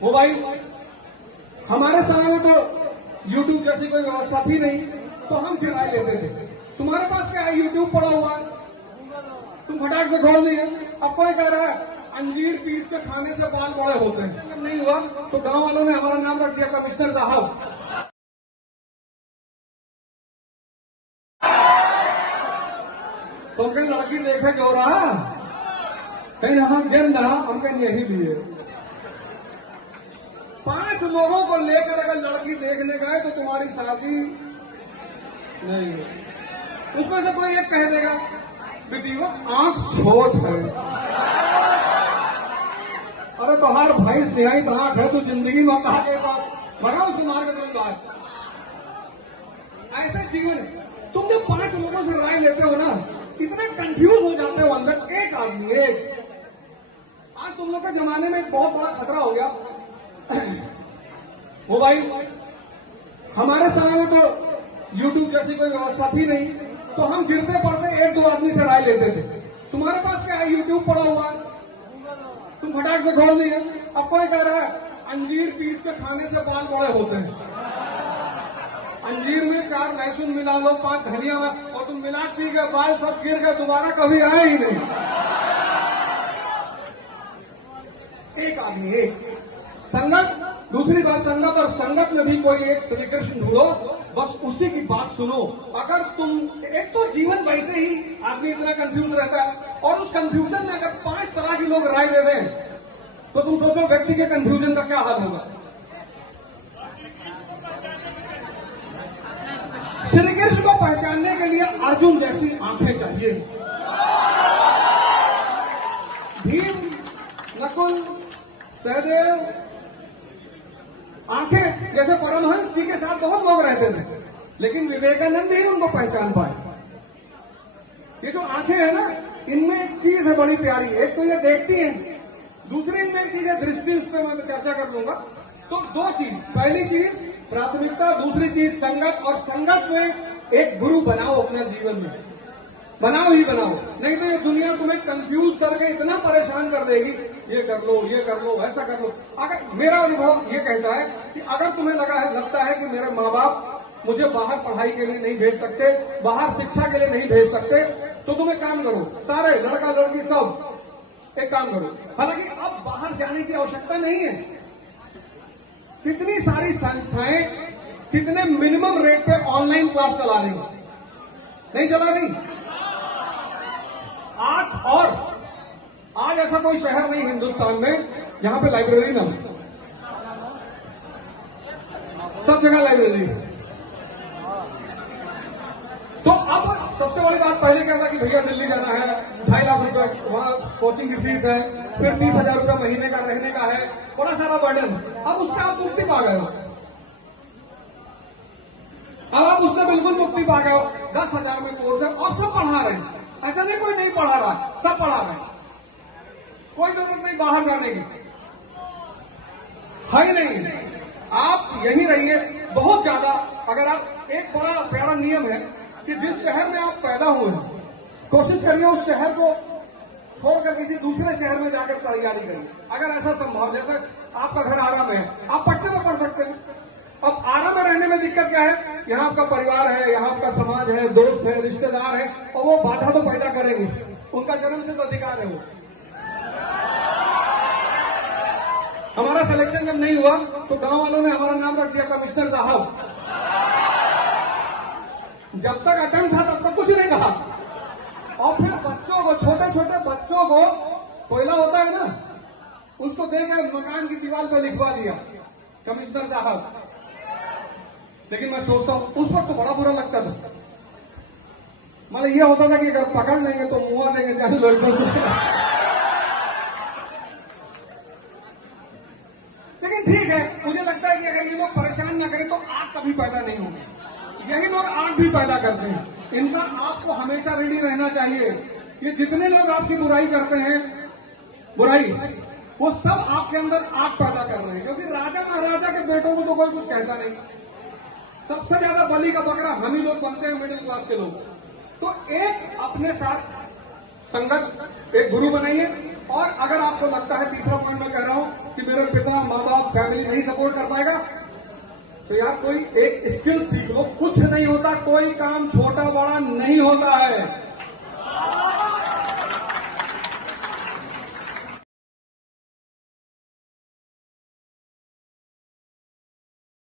वो भाई हमारे समय में तो YouTube जैसी कोई व्यवस्था थी नहीं, तो हम फिर राय लेते थे। तुम्हारे पास क्या है, YouTube पड़ा हुआ है, तुम फटाक से खोल दिए। अब कोई कह रहा है अंजीर पीस के खाने से बाल बड़े होते हैं। जब नहीं हुआ तो गांव वालों ने हमारा नाम रख दिया कमिश्नर साहब। तो कहीं लड़की देखे जो रहा, कहीं यहाँ गेंद रहा, हम कहीं यही लिए 5 लोगों को लेकर अगर लड़की देखने गए तो तुम्हारी शादी नहीं है। उसमें से कोई एक कह देगा बेटी वो आंख छोट है। अरे तुम्हार भाई तिहाई आंख है, तो जिंदगी में कहा के बाद भगा उसको मार के तुम बात। ऐसे जीवन है। तुम जब 5 लोगों से राय लेते हो ना, इतना कंफ्यूज हो जाते हो अंदर। एक आदमी आज तुम लोग के जमाने में एक बहुत बड़ा खतरा हो गया। वो भाई हमारे समय में तो YouTube जैसी कोई व्यवस्था थी नहीं, तो हम गिरते पड़ते 1-2 आदमी से राय लेते थे। तुम्हारे पास क्या है, YouTube पड़ा हुआ है, तुम फटाक से खोल दिए। अब कोई कह रहा है अंजीर पीस के खाने से बाल बड़े होते हैं। अंजीर में 4 लहसुन मिला लो, 5 धनिया में, और तुम मिला पी गए, बाल सब गिर गए, दोबारा कभी आए ही नहीं। एक आदमी एक संगत। दूसरी बात, संगत और संगत में भी कोई एक श्री कृष्ण ढूंढो, बस उसी की बात सुनो। अगर तुम एक तो जीवन वैसे ही आदमी इतना कंफ्यूज रहता है, और उस कंफ्यूजन में अगर 5 तरह के लोग राय दे दें तो तुम सोचो व्यक्ति के कंफ्यूजन का क्या हाल होगा। श्री कृष्ण को पहचानने के लिए अर्जुन जैसी आंखें चाहिए। भीम, नकुल, सहदेव, आंखें जैसे परमहंस जी के साथ बहुत लोग रहते थे, लेकिन विवेकानंद ही उनको पहचान पाए। ये जो आंखें है ना, इनमें एक चीज है बड़ी प्यारी। एक तो ये देखती हैं, दूसरी इनमें एक चीज है दृष्टि, उस पर मैं चर्चा कर लूंगा। तो 2 चीज, पहली चीज प्राथमिकता, दूसरी चीज संगत। और संगत में एक गुरु बनाओ अपने जीवन में, बनाओ ही बनाओ, नहीं तो ये दुनिया तुम्हें कंफ्यूज करके इतना परेशान कर देगी, ये कर लो, ऐसा कर लो। अगर मेरा अनुभव ये कहता है कि अगर तुम्हें लगता है कि मेरे माँ बाप मुझे बाहर पढ़ाई के लिए नहीं भेज सकते, बाहर शिक्षा के लिए नहीं भेज सकते, तो तुम एक काम करो, सारे लड़का लड़की सब एक काम करो। हालांकि अब बाहर जाने की आवश्यकता नहीं है। कितनी सारी संस्थाएं कितने मिनिमम रेट पे ऑनलाइन क्लास चला रही, नहीं चला रही। आज ऐसा कोई शहर नहीं हिंदुस्तान में जहां पे लाइब्रेरी ना हो। सब जगह लाइब्रेरी है। तो अब सबसे बड़ी बात, पहले क्या था कि भैया दिल्ली जाना है, 2.5 लाख रुपए वहां कोचिंग की फीस है, फिर 30,000 रुपए महीने का रहने का है, बड़ा सारा बर्डन। अब उससे आप मुक्ति पा गए हो। अब आप उससे बिल्कुल मुक्ति पा गए हो। 10,000 में कोर्स है और सब पढ़ा रहे हैं। ऐसा नहीं कोई नहीं पढ़ा रहा है, सब पढ़ा रहे हैं। कोई जरूरत नहीं बाहर जाने की, है ही नहीं। आप यही रहिए। बहुत ज्यादा अगर आप, एक बड़ा प्यारा नियम है कि जिस शहर में आप पैदा हुए हैं, कोशिश करिए उस शहर को छोड़कर किसी दूसरे शहर में जाकर तैयारी करिए, अगर ऐसा संभव। जैसे आपका घर आरा में है, आप पटने में पढ़ सकते हैं। अब आरा में रहने में दिक्कत क्या है, यहाँ आपका परिवार है, यहाँ आपका समाज है, दोस्त है, रिश्तेदार है, और वो बाधा तो पैदा करेंगे, उनका जन्म से तो अधिकार है वो। हमारा सिलेक्शन जब नहीं हुआ तो गांव वालों ने हमारा नाम रख दिया कमिश्नर साहब। जब तक अटेम्प्ट था तब तक कुछ नहीं कहा, और फिर बच्चों को, छोटे छोटे बच्चों को, कोयला होता है ना, उसको देकर मकान की दीवार पर लिखवा दिया कमिश्नर साहब। लेकिन मैं सोचता हूं उस वक्त तो बड़ा बुरा लगता था। मतलब ये होता था कि अगर पकड़ लेंगे तो मुआ देंगे जैसे लड़कों को। लेकिन ठीक है, मुझे लगता है कि अगर ये लोग परेशान ना करें तो आग कभी पैदा नहीं होगी। यही लोग आग भी पैदा करते हैं। इनका आपको हमेशा रेडी रहना चाहिए। ये जितने लोग आपकी बुराई करते हैं, बुराई, वो सब आपके अंदर आग पैदा कर रहे हैं। क्योंकि राजा महाराजा के बेटों को तो कोई कुछ कहता नहीं। सबसे ज्यादा बलि का बकरा हम ही लोग बनते हैं, मिडिल क्लास के लोग। तो एक अपने साथ संगत, एक गुरु बनाइए। और अगर आपको लगता है, तीसरा पॉइंट मैं कह रहा हूं कि मेरे पिता, माँ बाप, फैमिली नहीं सपोर्ट कर पाएगा। तो यार कोई एक स्किल सीख लो, कुछ नहीं होता, कोई काम छोटा बड़ा नहीं होता है।